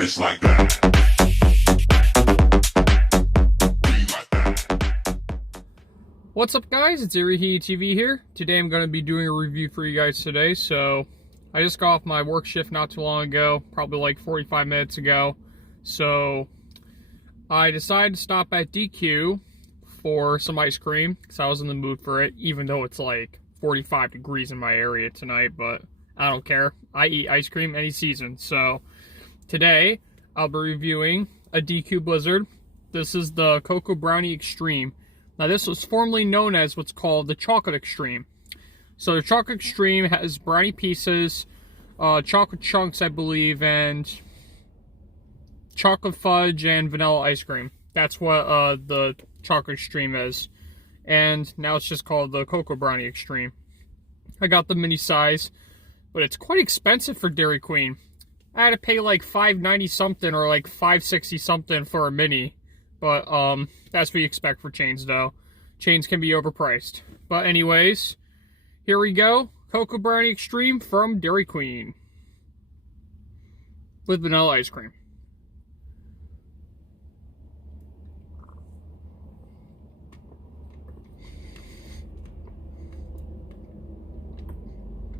It's like that. What's up, guys? It's Eerie TV here. Today I'm going to be doing a review for you guys today. So I just got off my work shift not too long ago, probably like 45 minutes ago. So I decided to stop at DQ for some ice cream because I was in the mood for it, even though it's like 45 degrees in my area tonight, but I don't care. I eat ice cream any season. So today I'll be reviewing a DQ Blizzard. This is the Coco Brownie Xtreme. Now, this was formerly known as what's called the Chocolate Xtreme. So the Chocolate Xtreme has brownie pieces, chocolate chunks, I believe, and chocolate fudge and vanilla ice cream. That's what the Chocolate Xtreme is. And now it's just called the Coco Brownie Xtreme. I got the mini size, but it's quite expensive for Dairy Queen. I had to pay like $5.90 something or like $5.60 something for a mini. But that's what you expect for chains, though. Chains can be overpriced. But anyways, here we go. Coco Brownie Xtreme from Dairy Queen. With vanilla ice cream.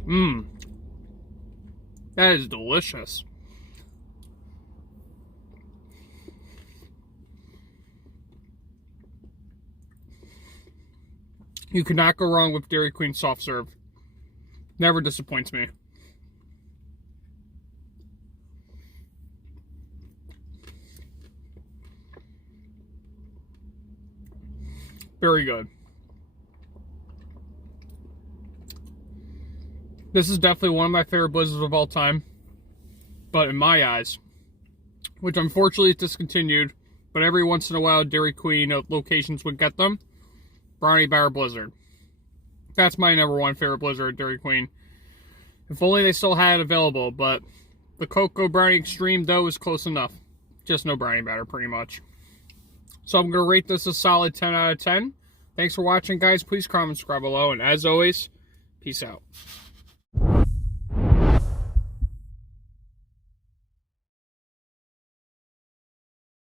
Mmm. That is delicious. You cannot go wrong with Dairy Queen soft serve. Never disappoints me. Very good. This is definitely one of my favorite Blizzards of all time. But in my eyes, which unfortunately is discontinued, but every once in a while Dairy Queen locations would get them. Brownie Bar Blizzard. That's my #1 favorite Blizzard at Dairy Queen. If only they still had it available, but the Coco Brownie Xtreme, though, is close enough. Just no brownie batter, pretty much. So I'm going to rate this a solid 10 out of 10. Thanks for watching, guys. Please comment and subscribe below, and as always, peace out.